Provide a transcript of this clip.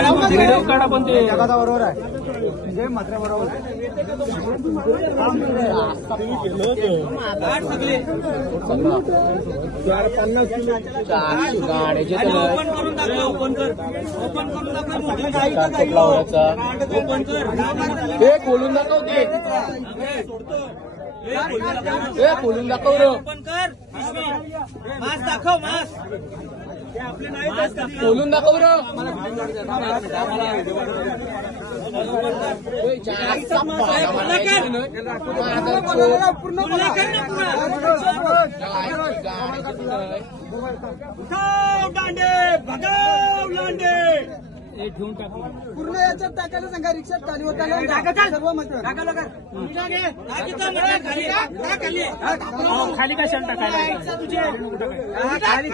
काढा पण ते बरोबर आहे म्हणजे मात्र बरोबर खोलून दाखव ते खोलून दाखव मास्क दाखव मास्क खोलून दाखव दांडे भगाव लांडे पूर्ण याच्यात टाकायला सांगा रिक्षात खाली होताना सर्व मत खाली कशाला टाकायला तुझे खाली